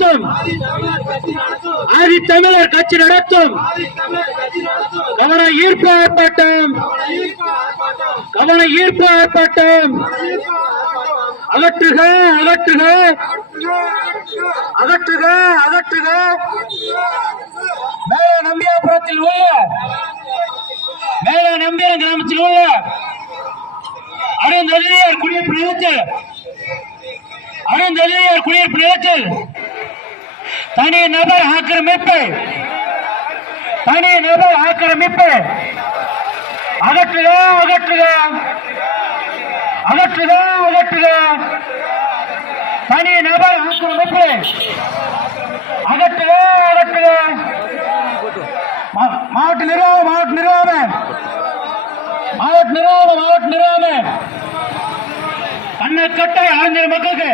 நடத்தும் ஆதித்தமிழர் கட்சி நடத்தும் கவன ஈர்ப்பு ஆர்ப்பாட்டம் அகற்றுக அகற்றுக அகற்றுக அகற்றுக மேல நம்பியாபுரத்தில் உள்ள மேல நம்பியார் கிராமத்தில் உள்ள அருந்ததியார் குடியிருப்பு நிலத்தில் தனி நபர் ஆக்கிரமிப்பு அகற்றுக அகற்றுக அகற்றுக அகற்றுக தனி நபர் ஆக்கிரமிப்பு அகற்றுக அகற்றுக மாவட்ட நிர்வாகம் கண்ணக்கட்டை ஆழ்ந்த மக்களுக்கு